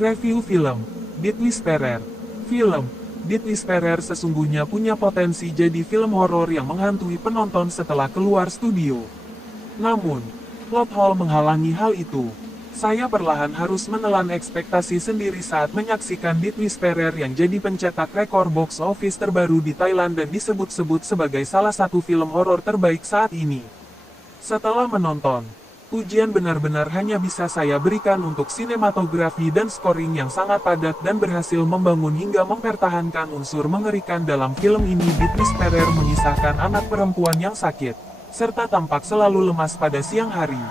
Review film, Death Whisperer. Film, Death Whisperer sesungguhnya punya potensi jadi film horor yang menghantui penonton setelah keluar studio. Namun, plot hole menghalangi hal itu. Saya perlahan harus menelan ekspektasi sendiri saat menyaksikan Death Whisperer yang jadi pencetak rekor box office terbaru di Thailand dan disebut-sebut sebagai salah satu film horor terbaik saat ini. Setelah menonton, pujian benar-benar hanya bisa saya berikan untuk sinematografi dan scoring yang sangat padat dan berhasil membangun hingga mempertahankan unsur mengerikan dalam film ini. Death Whisperer mengisahkan anak perempuan yang sakit, serta tampak selalu lemas pada siang hari.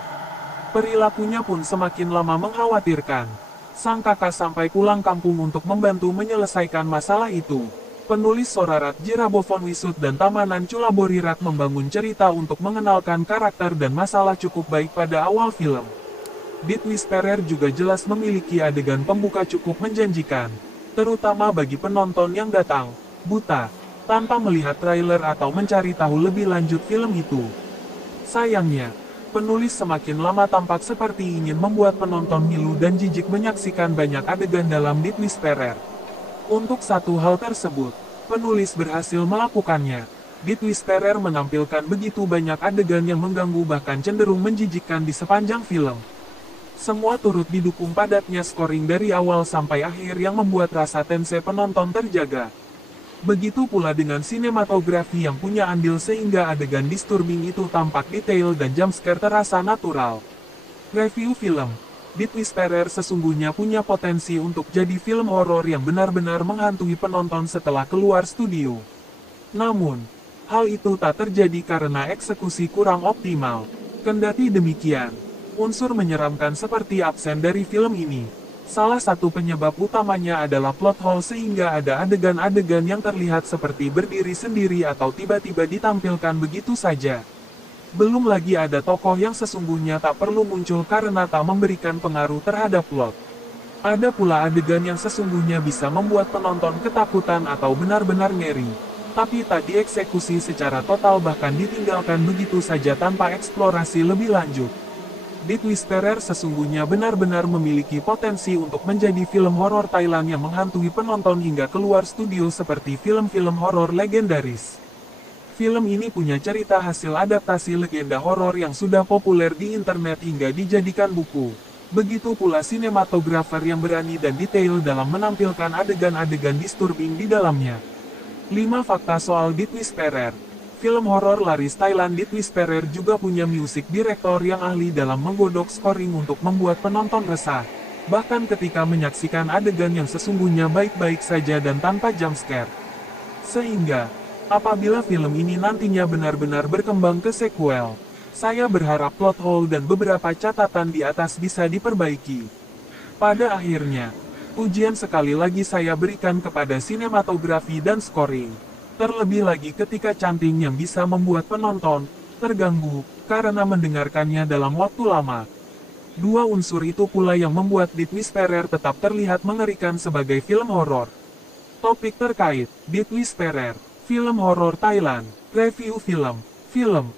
Perilakunya pun semakin lama mengkhawatirkan. Sang kakak sampai pulang kampung untuk membantu menyelesaikan masalah itu. Penulis Sorarat Jirabovon-Wisut dan Tamanan Chulaborirat membangun cerita untuk mengenalkan karakter dan masalah cukup baik pada awal film. Death Whisperer juga jelas memiliki adegan pembuka cukup menjanjikan, terutama bagi penonton yang datang buta, tanpa melihat trailer atau mencari tahu lebih lanjut film itu. Sayangnya, penulis semakin lama tampak seperti ingin membuat penonton ngilu dan jijik menyaksikan banyak adegan dalam Death Whisperer. Untuk satu hal tersebut, penulis berhasil melakukannya. Death Whisperer menampilkan begitu banyak adegan yang mengganggu bahkan cenderung menjijikkan di sepanjang film. Semua turut didukung padatnya scoring dari awal sampai akhir yang membuat rasa tense penonton terjaga. Begitu pula dengan sinematografi yang punya andil sehingga adegan disturbing itu tampak detail dan jumpscare terasa natural. Review film, Death Whisperer sesungguhnya punya potensi untuk jadi film horor yang benar-benar menghantui penonton setelah keluar studio. Namun, hal itu tak terjadi karena eksekusi kurang optimal. Kendati demikian, unsur menyeramkan seperti absen dari film ini. Salah satu penyebab utamanya adalah plot hole sehingga ada adegan-adegan yang terlihat seperti berdiri sendiri atau tiba-tiba ditampilkan begitu saja. Belum lagi ada tokoh yang sesungguhnya tak perlu muncul karena tak memberikan pengaruh terhadap plot. Ada pula adegan yang sesungguhnya bisa membuat penonton ketakutan atau benar-benar ngeri, tapi tak dieksekusi secara total bahkan ditinggalkan begitu saja tanpa eksplorasi lebih lanjut. Death Whisperer sesungguhnya benar-benar memiliki potensi untuk menjadi film horor Thailand yang menghantui penonton hingga keluar studio seperti film-film horor legendaris. Film ini punya cerita hasil adaptasi legenda horor yang sudah populer di internet hingga dijadikan buku. Begitu pula sinematografer yang berani dan detail dalam menampilkan adegan-adegan disturbing di dalamnya. 5 fakta soal Death Whisperer. Film horor laris Thailand Death Whisperer juga punya musik direktor yang ahli dalam menggodok scoring untuk membuat penonton resah. Bahkan ketika menyaksikan adegan yang sesungguhnya baik-baik saja dan tanpa jumpscare. Sehingga, apabila film ini nantinya benar-benar berkembang ke sequel, saya berharap plot hole dan beberapa catatan di atas bisa diperbaiki. Pada akhirnya, pujian sekali lagi saya berikan kepada sinematografi dan scoring. Terlebih lagi ketika canting yang bisa membuat penonton terganggu karena mendengarkannya dalam waktu lama. Dua unsur itu pula yang membuat Death Whisperer tetap terlihat mengerikan sebagai film horor. Topik terkait Death Whisperer, film horor Thailand. Review film. Film